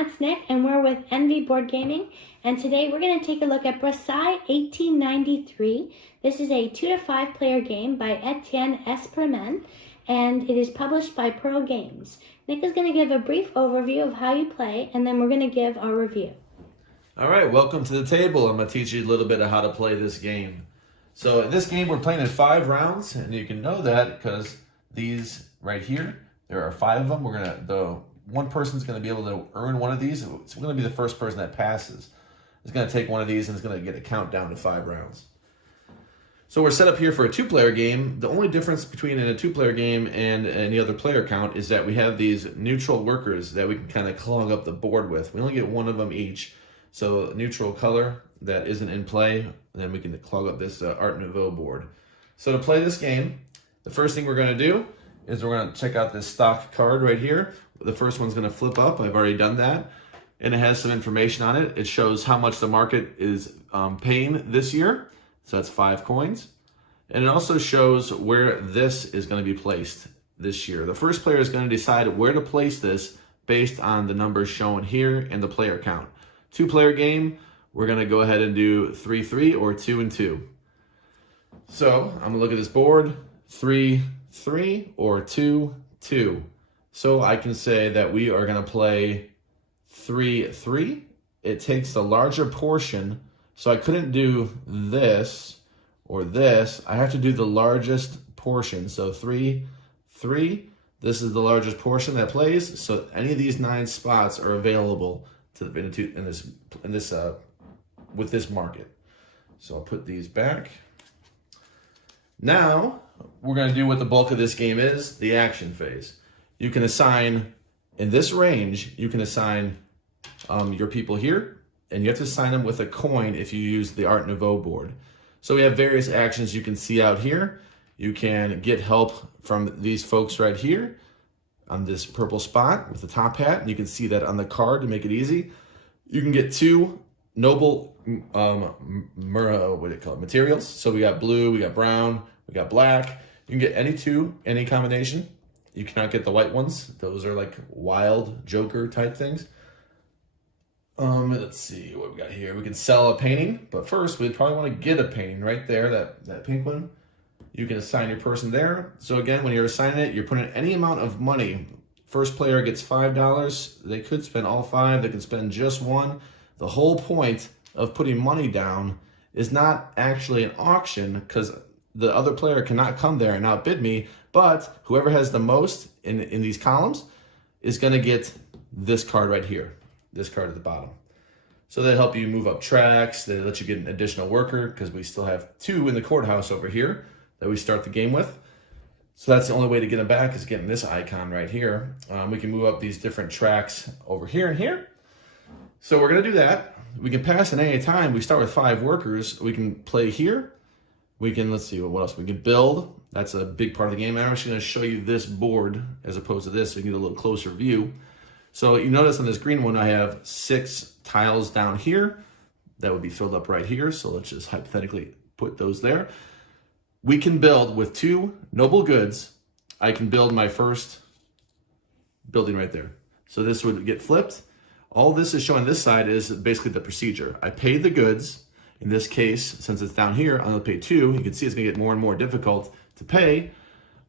that's Nick, and we're with Envy Board Gaming. And today we're going to take a look at Bruxelles 1893. This is a 2 to 5 player game by Etienne Esperman, and it is published by Pearl Games. Nick is going to give a brief overview of how you play, and then we're going to give our review. All right, welcome to the table. I'm going to teach you a little bit of how to play this game. So in this game, we're playing in 5 rounds, and you can know that because these right here, there are 5 of them. One person's going to be able to earn one of these. It's going to be the first person that passes. It's going to take one of these and it's going to get a countdown to 5 rounds. So we're set up here for a 2-player game. The only difference between a 2-player game and any other player count is that we have these neutral workers that we can kind of clog up the board with. We only get one of them each. So neutral color that isn't in play, and then we can clog up this Art Nouveau board. So to play this game, the first thing we're going to do is we're going to check out this stock card right here. The first one's going to flip up. I've already done that. And it has some information on it. It shows how much the market is paying this year. So that's 5 coins. And it also shows where this is going to be placed this year. The first player is going to decide where to place this based on the numbers shown here and the player count. 2-player game, we're going to go ahead and do 3-3 or 2-2. So I'm going to look at this board, 3-3 or 2-2. So I can say that we are going to play 3-3. It takes the larger portion, so I couldn't do this or this. I have to do the largest portion. So 3-3. This is the largest portion that plays. So any of these 9 spots are available with this market. So I'll put these back. Now we're going to do what the bulk of this game is, the action phase. You can assign, in this range, you can assign your people here, and you have to assign them with a coin if you use the Art Nouveau board. So we have various actions you can see out here. You can get help from these folks right here on this purple spot with the top hat, and you can see that on the card to make it easy. You can get 2 noble materials. So we got blue, we got brown, we got black. You can get any 2, any combination. You cannot get the white ones. Those are like wild Joker type things. Let's see what we got here. We can sell a painting, but first we probably want to get a painting right there, that pink one. You can assign your person there. So again, when you're assigning it, you're putting any amount of money. First player gets $5. They could spend all 5. They can spend just 1. The whole point of putting money down is not actually an auction because the other player cannot come there and outbid me, but whoever has the most in these columns is going to get this card right here, this card at the bottom. So they help you move up tracks. They let you get an additional worker because we still have 2 in the courthouse over here that we start the game with. So that's the only way to get them back is getting this icon right here. We can move up these different tracks over here and here. So we're going to do that. We can pass at any time. We start with 5 workers. We can play here. We can, let's see, what else? We can build. That's a big part of the game. I'm actually going to show you this board as opposed to this so you can get a little closer view. So you notice on this green one, I have 6 tiles down here. That would be filled up right here. So let's just hypothetically put those there. We can build with 2 noble goods. I can build my first building right there. So this would get flipped. All this is showing this side is basically the procedure. I pay the goods. In this case, since it's down here, I'm going to pay 2. You can see it's going to get more and more difficult to pay.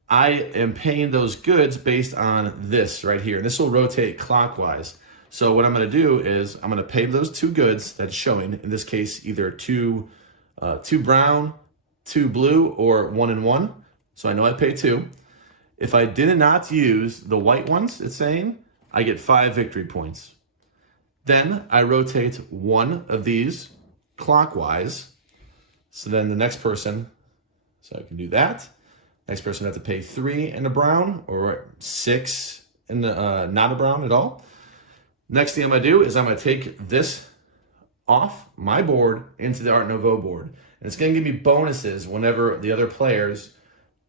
I am paying those goods based on this right here. And this will rotate clockwise. So what I'm going to do is I'm going to pay those 2 goods that's showing. In this case, either 2 brown, 2 blue, or 1 and 1. So I know I pay 2. If I did not use the white ones, it's saying, I get 5 victory points. Then I rotate 1 of these clockwise. So then the next person, so I can do that. Next person would have to pay 3 in the brown or 6 in the not a brown at all. Next thing I'm going to do is I'm going to take this off my board into the Art Nouveau board. And it's going to give me bonuses whenever the other players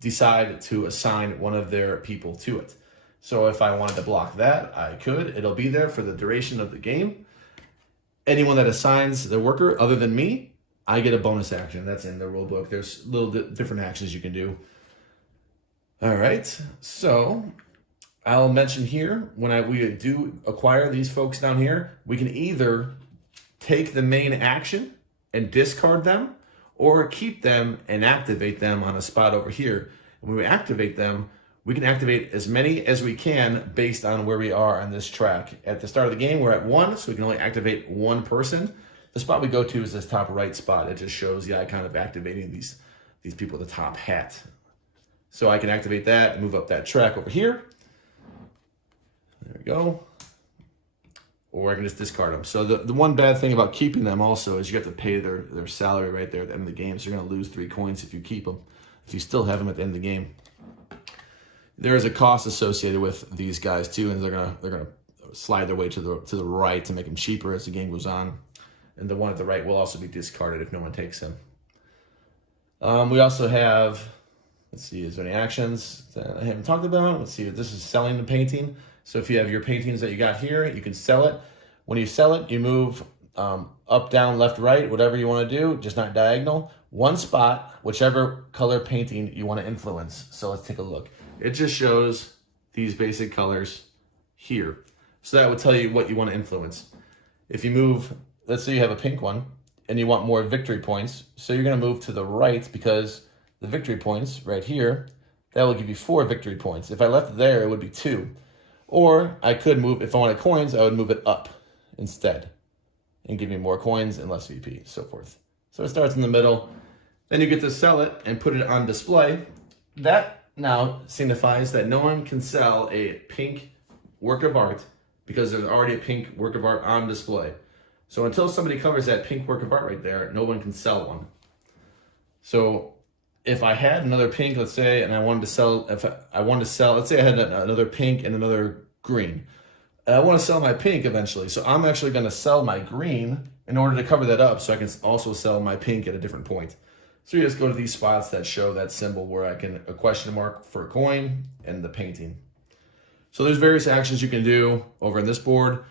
decide to assign one of their people to it. So if I wanted to block that, I could. It'll be there for the duration of the game. Anyone that assigns their worker other than me, I get a bonus action. That's in the rule book. There's little different actions you can do. All right, so I'll mention here, when we do acquire these folks down here, we can either take the main action and discard them, or keep them and activate them on a spot over here. And when we activate them, we can activate as many as we can based on where we are on this track. At the start of the game, we're at 1, so we can only activate 1 person. The spot we go to is this top right spot. It just shows the icon of activating these people with the top hat. So I can activate that and move up that track over here. There we go. Or I can just discard them. So the one bad thing about keeping them also is you have to pay their salary right there at the end of the game. So you're going to lose 3 coins if you keep them, if you still have them at the end of the game. There is a cost associated with these guys too, and they're gonna slide their way to the right to make them cheaper as the game goes on. And the one at the right will also be discarded if no one takes him. We also have, let's see, is there any actions that I haven't talked about? Let's see, this is selling the painting. So if you have your paintings that you got here, you can sell it. When you sell it, you move up, down, left, right, whatever you want to do, just not diagonal. 1 spot, whichever color painting you want to influence. So let's take a look. It just shows these basic colors here. So that would tell you what you want to influence. If you move, let's say you have a pink one and you want more victory points. So you're going to move to the right because the victory points right here, that will give you 4 victory points. If I left it there, it would be 2. Or I could move, if I wanted coins, I would move it up instead and give me more coins and less VP, so forth. So it starts in the middle. Then you get to sell it and put it on display. That now signifies that no one can sell a pink work of art because there's already a pink work of art on display. So until somebody covers that pink work of art right there, no one can sell one. So if I had another pink, let's say, and I wanted to sell, let's say I had another pink and another green. And I want to sell my pink eventually. So I'm actually going to sell my green in order to cover that up so I can also sell my pink at a different point. So you just go to these spots that show that symbol where I can, a question mark for a coin and the painting. So there's various actions you can do over in this board.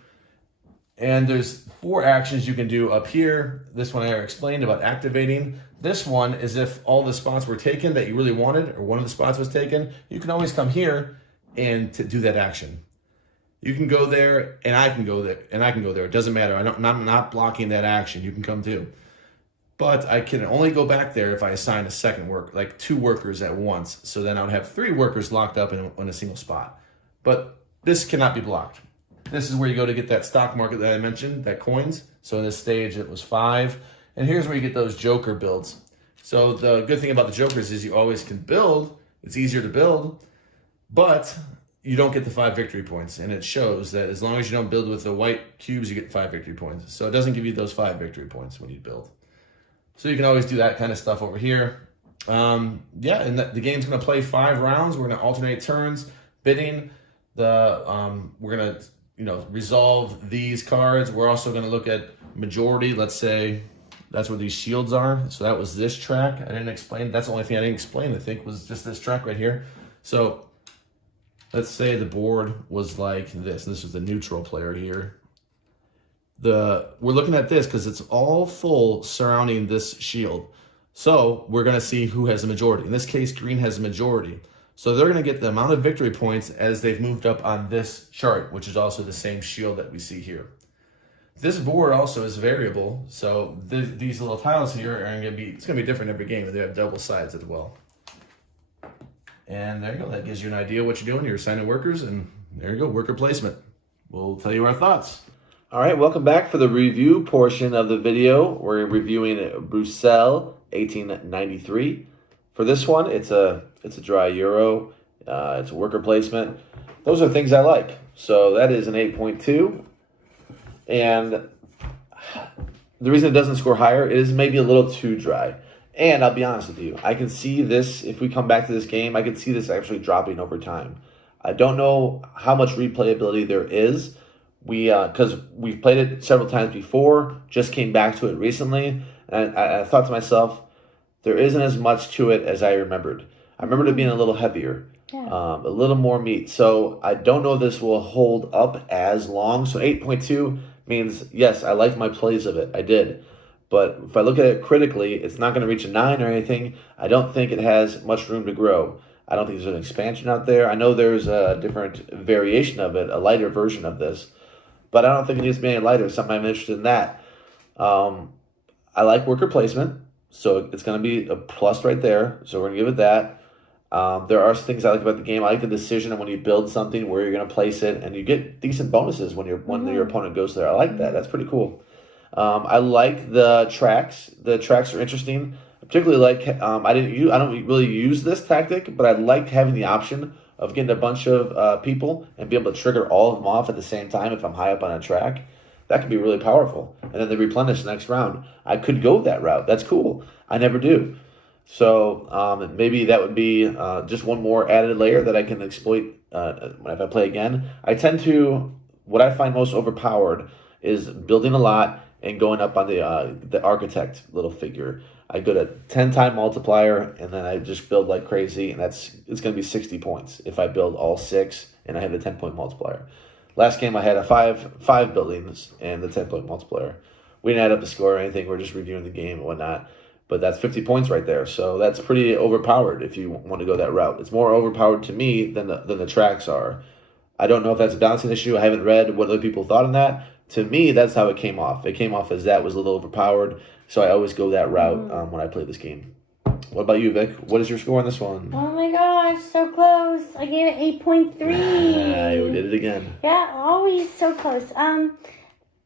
And there's 4 actions you can do up here. This one I already explained about activating. This one is if all the spots were taken that you really wanted, or one of the spots was taken, you can always come here and to do that action. You can go there, and I can go there, and I can go there. It doesn't matter. I'm not blocking that action. You can come too. But I can only go back there if I assign a second work, like 2 workers at once. So then I would have 3 workers locked up in a single spot. But this cannot be blocked. This is where you go to get that stock market that I mentioned, that coins. So in this stage, it was 5. And here's where you get those joker builds. So the good thing about the jokers is you always can build. It's easier to build, but you don't get the 5 victory points. And it shows that as long as you don't build with the white cubes, you get 5 victory points. So it doesn't give you those 5 victory points when you build. So you can always do that kind of stuff over here. And the game's going to play 5 rounds. We're going to alternate turns, bidding. We're going to resolve these cards. We're also going to look at majority. Let's say that's where these shields are. So that was this track. I didn't explain. That's the only thing I didn't explain, I think, was just this track right here. So let's say the board was like this. This is the neutral player here. We're looking at this because it's all full surrounding this shield. So we're going to see who has a majority. In this case, green has a majority. So they're going to get the amount of victory points as they've moved up on this chart, which is also the same shield that we see here. This board also is variable. So these little tiles here are going to be, it's going to be different every game. They have double sides as well. And there you go. That gives you an idea what you're doing. You're assigning workers, and there you go, worker placement. We'll tell you our thoughts. All right, welcome back for the review portion of the video. We're reviewing Bruxelles 1893. For this one, it's a dry Euro. It's a worker placement. Those are things I like. So that is an 8.2. And the reason it doesn't score higher is maybe a little too dry. And I'll be honest with you, I can see this, if we come back to this game, I can see this actually dropping over time. I don't know how much replayability there is. Because we've played it several times before, just came back to it recently, and I thought to myself, there isn't as much to it as I remembered. I remembered it being a little heavier, a little more meat. So I don't know if this will hold up as long. So 8.2 means, yes, I liked my plays of it. I did. But if I look at it critically, it's not going to reach a 9 or anything. I don't think it has much room to grow. I don't think there's an expansion out there. I know there's a different variation of it, a lighter version of this, but I don't think it needs to be any lighter. Something I'm interested in that. I like worker placement, so it's going to be a plus right there. So we're going to give it that. There are things I like about the game. I like the decision of when you build something where you're going to place it, and you get decent bonuses when your opponent goes there. I like that. That's pretty cool. I like the tracks. The tracks are interesting. I particularly like I don't really use this tactic, but I like having the option of getting a bunch of people and be able to trigger all of them off at the same time if I'm high up on a track. That could be really powerful. And then they replenish the next round. I could go that route. That's cool. I never do. So maybe that would be just one more added layer that I can exploit if I play again. What I find most overpowered is building a lot and going up on the architect little figure. I go to 10-time multiplier, and then I just build like crazy, and it's going to be 60 points if I build all 6 and I have the 10-point multiplier. Last game I had a five buildings and the 10-point multiplier. We didn't add up the score or anything. We're just reviewing the game and whatnot. But that's 50 points right there. So that's pretty overpowered if you want to go that route. It's more overpowered to me than the tracks are. I don't know if that's a balancing issue. I haven't read what other people thought on that. To me, that's how it came off. It came off as that was a little overpowered. So I always go that route when I play this game. What about you, Vic? What is your score on this one? Oh my gosh, so close. I gave it 8.3. You did it again. Yeah, always so close.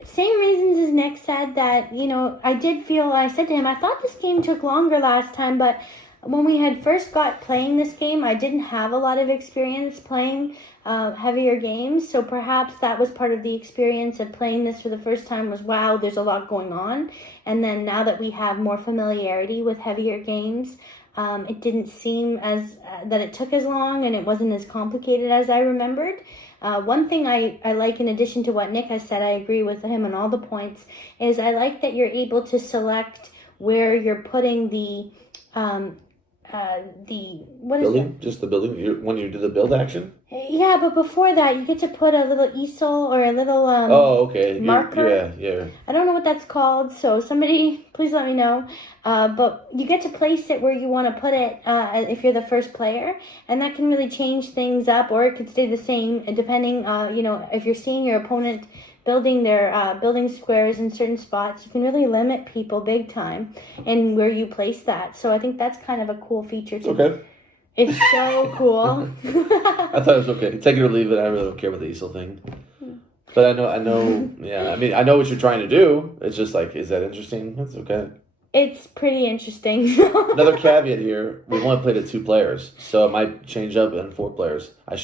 Same reasons as Nick said that, I said to him, I thought this game took longer last time, but when we had first got playing this game, I didn't have a lot of experience playing heavier games, so perhaps that was part of the experience of playing this for the first time was, wow, there's a lot going on. And then now that we have more familiarity with heavier games, it didn't seem as that it took as long and it wasn't as complicated as I remembered. One thing I like, in addition to what Nick has said, I agree with him on all the points, is I like that you're able to select where you're putting the building? Just the building? When you do the build action? Yeah, but before that, you get to put a little easel or a little marker. Yeah. I don't know what that's called, so somebody please let me know. But you get to place it where you want to put it if you're the first player, and that can really change things up, or it could stay the same depending. If you're seeing your opponent building their building squares in certain spots, you can really limit people big time in where you place that. So I think that's kind of a cool feature too. Okay. It's so cool. I thought it was okay. Take it or leave it. I really don't care about the easel thing. But I know. Yeah, I mean, I know what you're trying to do. It's just like, is that interesting? That's okay. It's pretty interesting. Another caveat here: we've only played it 2 players, so it might change up in 4 players. I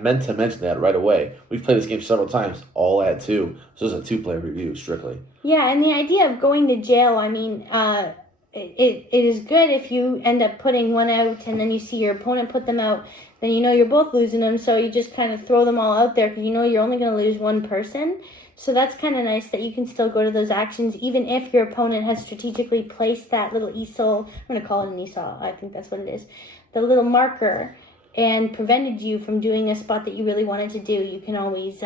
meant to mention that right away. We've played this game several times, all at 2. So it's a 2-player review strictly. Yeah, and the idea of going to jail, I mean, it is good if you end up putting one out and then you see your opponent put them out, then you're both losing them, so you just kind of throw them all out there because you're only going to lose one person. So that's kind of nice that you can still go to those actions even if your opponent has strategically placed that little easel, I'm going to call it an easel, I think that's what it is, the little marker, and prevented you from doing a spot that you really wanted to do. You can always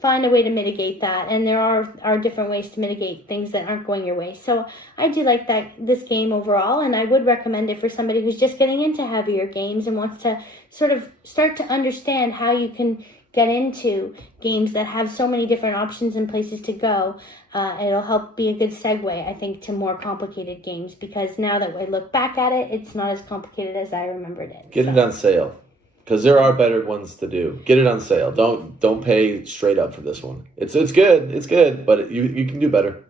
find a way to mitigate that, and there are different ways to mitigate things that aren't going your way. So I do like this game overall, and I would recommend it for somebody who's just getting into heavier games and wants to sort of start to understand how you can get into games that have so many different options and places to go. It'll help be a good segue, I think, to more complicated games, because now that I look back at it, it's not as complicated as I remembered it. Get it on sale, because there are better ones to do. Get it on sale. Don't pay straight up for this one. It's good, but you can do better.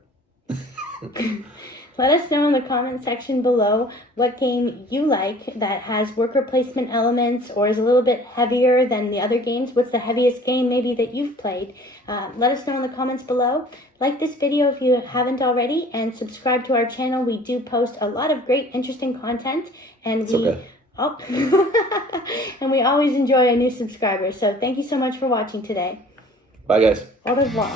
Let us know in the comment section below what game you like that has worker placement elements or is a little bit heavier than the other games. What's the heaviest game maybe that you've played? Let us know in the comments below. Like this video if you haven't already, and subscribe to our channel. We do post a lot of great, interesting content, and and we always enjoy a new subscriber. So thank you so much for watching today. Bye, guys. Au revoir.